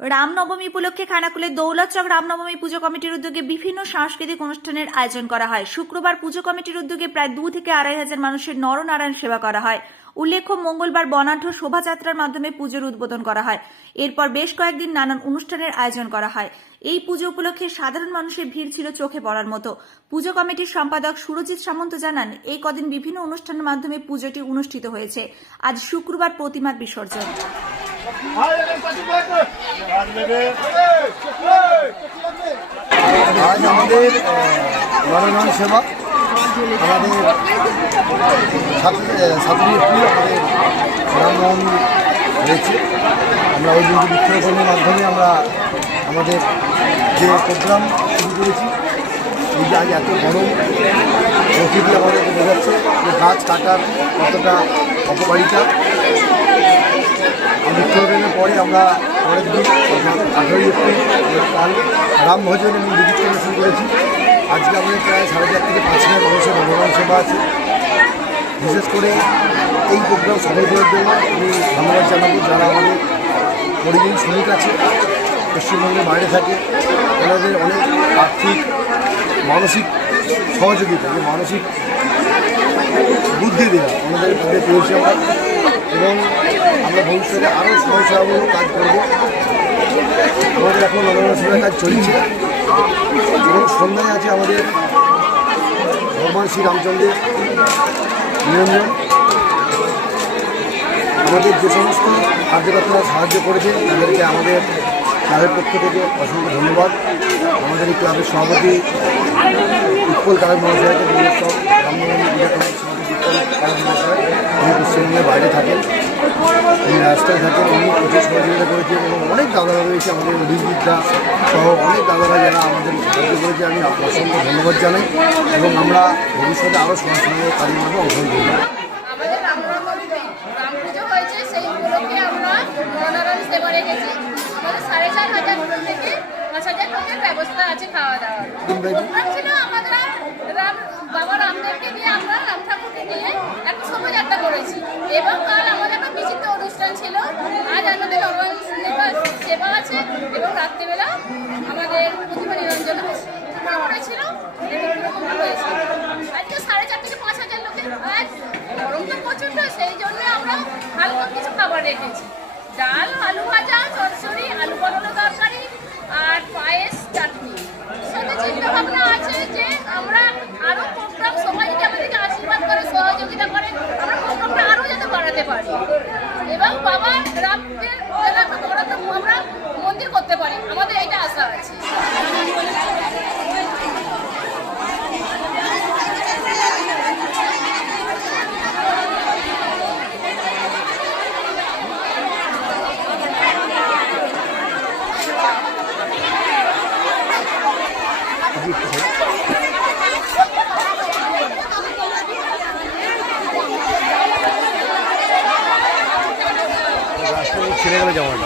রামনবমী উপলক্ষে খানাকুলের দৌলতচক রামনবমী পুজো কমিটির উদ্যোগে বিভিন্ন সাংস্কৃতিক অনুষ্ঠানের আয়োজন করা হয়। শুক্রবার পুজো কমিটির উদ্যোগে প্রায় দু থেকে আড়াই হাজার মানুষের নরনারায়ণ সেবা করা হয়। উল্লেখ্য, মঙ্গলবার বনাঢ্য শোভাযাত্রার মাধ্যমে পুজোর উদ্বোধন করা হয়। এরপর বেশ কয়েকদিন নানান অনুষ্ঠানের আয়োজন করা হয়। এই পুজো উপলক্ষে সাধারণ মানুষের ভিড় ছিল চোখে পড়ার মতো। পুজো কমিটির সম্পাদক সুরজিৎ সামন্ত জানান, এই কদিন বিভিন্ন অনুষ্ঠানের মাধ্যমে পুজোটি অনুষ্ঠিত হয়েছে। আজ শুক্রবার প্রতিমার বিসর্জন। আজ আমাদের আহ, সেবা আমাদের এপ্রিল আমাদের হয়েছে আমরা ওই দিনটি বৃক্ষরোপণের মাধ্যমে আমরা আমাদের যে প্রোগ্রাম শুরু করেছি এই আজ এত গরম প্রকৃতি আমাদেরকে বোঝাচ্ছে যে গাছ কাটার কতটা অপকারিতা বৃক্ষরোপণের পরে আমরা পরের দিন, অর্থাৎ আঠারোই এপ্রিল কাল রাম ভজন এবং বিদ্যুৎ কেন্দ্র শুরু করেছি। আজকে আমাদের প্রায় সাড়ে চার থেকে পাঁচ হাজার মানুষের ভগবান সেবা আছে। বিশেষ করে এই প্রোগ্রাম সফল করার জন্য আমি ধন্যবাদ জানাব যারা আমাদের পরিজন শ্রমিক আছে, পশ্চিমবঙ্গের বাইরে থাকে। ওনাদের অনেক আর্থিক, মানসিক সহযোগিতা মানসিক বুদ্ধি দেওয়া আমাদের পেয়েছি আমরা এবং আমরা ভবিষ্যতে আরও সমাজসেবামূলক কাজ করব। আমাদের এখন নবরসেবার কাজ চলছে। এবং সন্ধ্যায় আছে আমাদের ভগবান শ্রী রামচন্দ্রের নিরঞ্জন আমাদের যে সমস্ত কার্যকর্তারা সাহায্য করেছে তাদেরকে আমাদের ক্লাবের পক্ষ থেকে অসংখ্য ধন্যবাদ। আমাদের এই ক্লাবের সভাপতি উৎপল কারক মহাশয়কে দুর্গোৎসব রাস্তায় থাকেন উনি প্রচুর সহযোগিতা করেছেন এবং অনেক দাদারা রয়েছে আমাদের অভিজ্ঞতা সহ অনেক দাদারা যারা আমাদের সাহায্য করেছে। আমি অসংখ্য ধন্যবাদ জানাই এবং আমরা ভবিষ্যতে আরও সমাজসেবা কাজের মধ্যে অংশগ্রহণ করব আমরা থেকে ব্যবস্থা আছে খাওয়া দাওয়ার। ছিল আমাদের রাম বাবা রামদেবকে নিয়ে আমরা রাম ঠাকুরকে নিয়ে একটা শোভাযাত্রা করেছি এবং কাল আমাদের একটা বিচিত্র অনুষ্ঠান ছিল আজ আমাদের নরনারায়ণ সেবা সেবা আছে এবং রাত্রেবেলা আমাদের প্রতিমা নিরঞ্জন ছিল আজকে সাড়ে চার থেকে পাঁচ হাজার লোকের গরম তো প্রচণ্ড, সেই জন্য আমরা হালকা কিছু খাবার রেখেছি। ডাল, আলু ভাজা সরসরি ছেড়ে গেলে যাওয়া